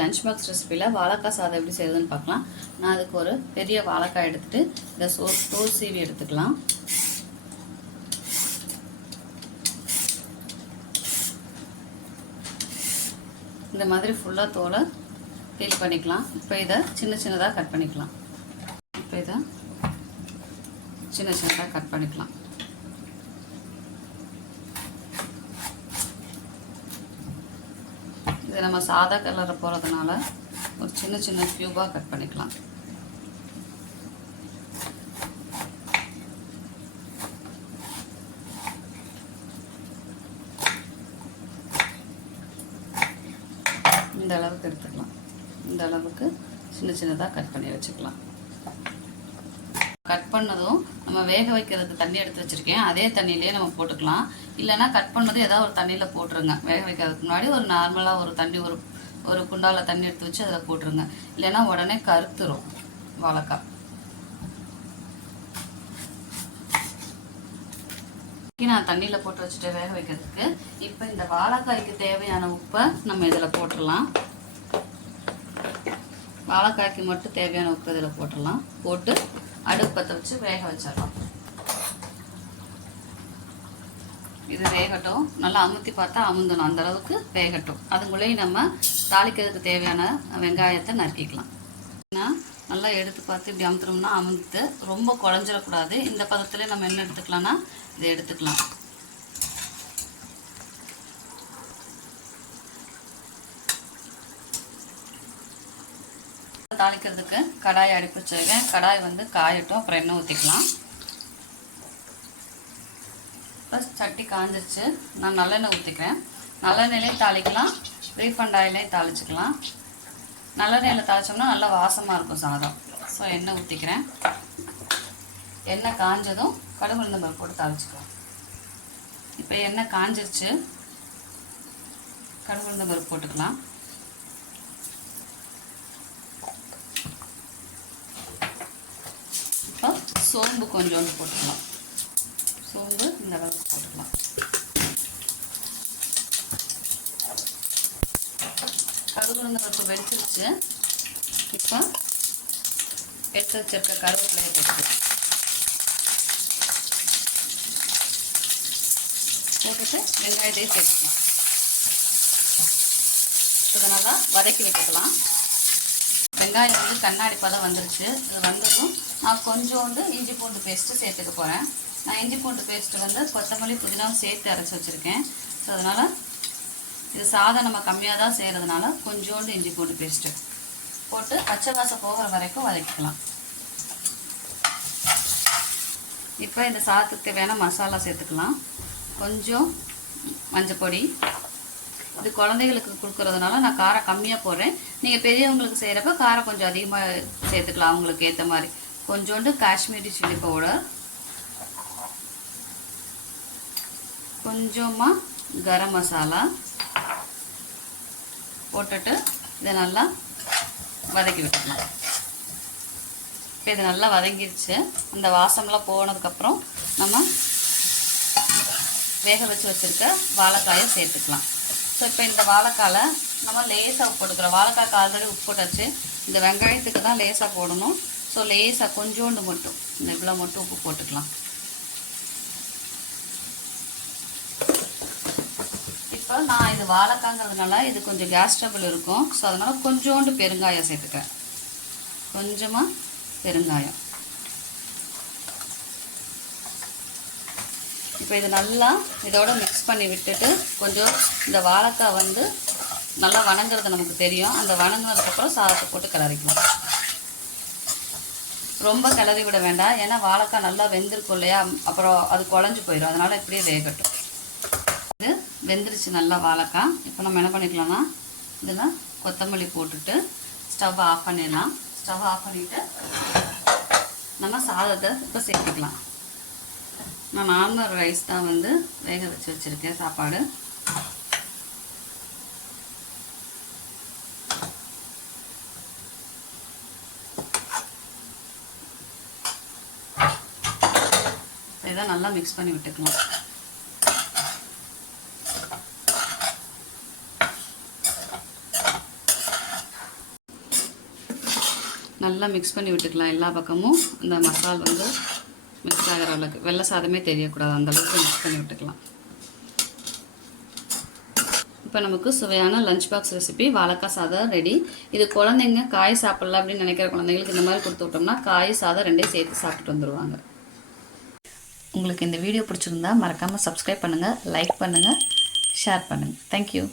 Lunch box ரெசிபியில் வாழைக்காய் சாதம் எப்படி செய்யுதுன்னு பார்க்கலாம். நான் அதுக்கு ஒரு பெரிய வாழைக்காய் எடுத்துகிட்டு இதை தோல் சீவி எடுத்துக்கலாம். இந்த மாதிரி ஃபுல்லாக தோலை பீல் பண்ணிக்கலாம். இப்போ இதை சின்ன சின்னதாக கட் பண்ணிக்கலாம். இது நம்ம சாதா கலரை போகிறதுனால ஒரு சின்ன சின்ன க்யூபாக கட் பண்ணிக்கலாம். இந்த அளவுக்கு எடுத்துக்கலாம். இந்த அளவுக்கு சின்ன சின்னதாக கட் பண்ணி வச்சுக்கலாம். கட் பண்ணதும் நம்ம வேக வைக்கிறதுக்கு தண்ணி எடுத்து வச்சுருக்கேன், அதே தண்ணியிலே நம்ம போட்டுக்கலாம். இல்லைனா கட் பண்ணது ஏதாவது ஒரு தண்ணியில் போட்டுருங்க. வேக வைக்கிறதுக்கு முன்னாடி ஒரு நார்மலாக ஒரு தண்ணி ஒரு குண்டாவில் தண்ணி எடுத்து வச்சு அதில் போட்டுருங்க. இல்லைன்னா உடனே கருத்துரும் வாழைக்காய். நான் தண்ணியில் போட்டு வச்சுட்டு வேக வைக்கிறதுக்கு இப்போ இந்த வாழைக்காய்க்கு தேவையான உப்பை நம்ம இதில் போட்டுடலாம். வாழைக்காய்க்கு மட்டும் தேவையான உப்பு இதில் போட்டுடலாம். போட்டு அடுப்பத்தை வச்சு வேக வச்சிடலாம். இது வேகட்டும். நல்லா அமுத்தி பார்த்தா அமுந்தணும், அந்த அளவுக்கு வேகட்டும். அதுக்குள்ளேயும் நம்ம தாளிக்கிறதுக்கு தேவையான வெங்காயத்தை நறுக்கிக்கலாம். நல்லா எடுத்து பார்த்து இப்படி அமுத்துறோம்னா அமுத்து ரொம்ப குழஞ்சிடக்கூடாது. இந்த பதத்தில் நம்ம என்ன எடுத்துக்கலாம்னா இதை எடுத்துக்கலாம். தாளிக்கிறதுக்கு கடாயை அடுப்பு வச்சிருக்கேன். கடாய் காயட்டும், அப்புறம் எண்ணெய் ஊற்றிக்கலாம். ஃபஸ்ட் சட்டி காஞ்சிருச்சு. நான் நல்லெண்ணெய் ஊற்றிக்கிறேன். நல்லெண்ணெயிலையும் தாளிக்கலாம், ரீஃபண்ட் ஆயிலையும் தாளிச்சுக்கலாம். நல்லெண்ணெயில் தாளிச்சோம்னா நல்லா வாசமாக இருக்கும் சாதம். ஸோ எண்ணெய் ஊற்றிக்கிறேன். எண்ணெய் காஞ்சதும் கடுகு உளுந்தம் பருப்பு போட்டு தாளிச்சுக்கலாம். இப்போ எண்ணெய் காஞ்சிருச்சு, கடுகு உளுந்தம் பருப்பு போட்டுக்கலாம். இப்போ சோம்பு கொஞ்சோண்டு போட்டுக்கலாம். சோம்பு இந்த அளவுக்கு போட்டுக்கலாம். கடுகு உளுந்தம் பருப்பு வெடிச்சிருச்சு. இப்போ எடுத்து வச்சிருக்க கருவேப்பிலையை போட்டுக்கலாம். போட்டுட்டு வெங்காயத்தையும் சேர்த்துக்கலாம். இதை நல்லா வதக்கி விட்டுக்கலாம். வெங்காயம் கண்ணாடி பதம் வந்துருச்சு. இது வந்ததும் நான் கொஞ்சோண்டு இஞ்சி பூண்டு பேஸ்ட்டு சேர்த்துக்க போகிறேன். நான் இஞ்சி பூண்டு பேஸ்ட்டு கொத்தமல்லி புதினாவும் சேர்த்து அரைச்சி வச்சுருக்கேன். ஸோ அதனால் இது சாதம் நம்ம கம்மியாக தான் செய்கிறதுனால கொஞ்சோண்டு இஞ்சி பூண்டு பேஸ்ட்டு போட்டு பச்சை வாசம் போகிற வரைக்கும் வதக்கிக்கலாம். இப்போ இந்த சாதத்துக்கு தேவையான மசாலா சேர்த்துக்கலாம். கொஞ்சம் மஞ்சப்பொடி. இது குழந்தைகளுக்கு கொடுக்குறதுனால நான் காரம் கம்மியாக போடுறேன். நீங்கள் பெரியவங்களுக்கு செய்கிறப்ப காரம் கொஞ்சம் அதிகமாக சேர்த்துக்கலாம், அவங்களுக்கு ஏற்ற மாதிரி. கொஞ்சோண்டு காஷ்மீரி சில்லி பவுடர், கொஞ்சமாக கரம் மசாலா போட்டுட்டு இதை நல்லா வதக்கி விட்டுக்கலாம். இப்போ இது நல்லா வதங்கிடுச்சு. அந்த வாசம்லாம் போனதுக்கப்புறம் நம்ம வேக வச்சு வச்சுருக்க வாழைக்காயை சேர்த்துக்கலாம். ஸோ இப்போ இந்த வாழைக்காயில் நம்ம லேசாக உப்பு போட்டுக்கிறோம். வாழைக்காய்க்கு ஆல்ரெடி உப்பு போட்டாச்சு. இந்த வெங்காயத்துக்கு தான் லேசாக போடணும். ஸோ லேசாக கொஞ்சோண்டு மட்டும், இந்த இவ்வளோ மட்டும் உப்பு போட்டுக்கலாம். இப்போ நான் இது வாழைக்காங்கிறதுனால இது கொஞ்சம் கேஸ் ட்ரபிள் இருக்கும். ஸோ அதனால் கொஞ்சோண்டு பெருங்காயம் சேர்த்துக்கிறேன். கொஞ்சமாக பெருங்காயம். இப்போ இது நல்லா இதோட மிக்ஸ் பண்ணி விட்டுட்டு கொஞ்சம் இந்த வாழைக்காய் நல்லா வணங்குறது நமக்கு தெரியும். அந்த வணங்கினதுக்கப்புறம் சாதத்தை போட்டு கிளறிக்கலாம். ரொம்ப கிளறி விட வேண்டாம், ஏன்னா வாழைக்காய் நல்லா வெந்திருக்கும் இல்லையா, அப்புறம் அது குழஞ்சி போயிடும். அதனால் இப்படியே வேகட்டும். இது வெந்துருச்சு நல்லா வாழைக்காய். இப்போ நம்ம என்ன பண்ணிக்கலாம்னா இதில் கொத்தமல்லி போட்டுட்டு ஸ்டவ் ஆஃப் பண்ணிடலாம். ஸ்டவ் ஆஃப் பண்ணிவிட்டு நம்ம சாதத்தை இப்போ சேர்த்துக்கலாம். நான் நார்மல் ரைஸ் தான் வேக வச்சு வச்சுருக்கேன் சாப்பாடு. இதை நல்லா மிக்ஸ் பண்ணி விட்டுக்கலாம். நல்லா மிக்ஸ் பண்ணி விட்டுக்கலாம். எல்லா பக்கமும் இந்த மசால் வந்து மிக்ஸ் ஆகிற அளவுக்கு, வெள்ளை சாதமே தெரியக்கூடாது, அந்தளவுக்கு மிக்ஸ் பண்ணி விட்டுக்கலாம். இப்போ நமக்கு சுவையான லஞ்ச் பாக்ஸ் ரெசிபி வாழைக்காய் சாதம் ரெடி. இது குழந்தைங்க காய் சாப்பிட்ல அப்படின்னு நினைக்கிற குழந்தைங்களுக்கு இந்த மாதிரி கொடுத்து விட்டோம்னா காய் சாதம் ரெண்டையும் சேர்த்து சாப்பிட்டுட்டு வந்துடுவாங்க. உங்களுக்கு இந்த வீடியோ பிடிச்சிருந்தா மறக்காமல் சப்ஸ்கிரைப் பண்ணுங்கள், லைக் பண்ணுங்கள், ஷேர் பண்ணுங்கள். தேங்க்யூ.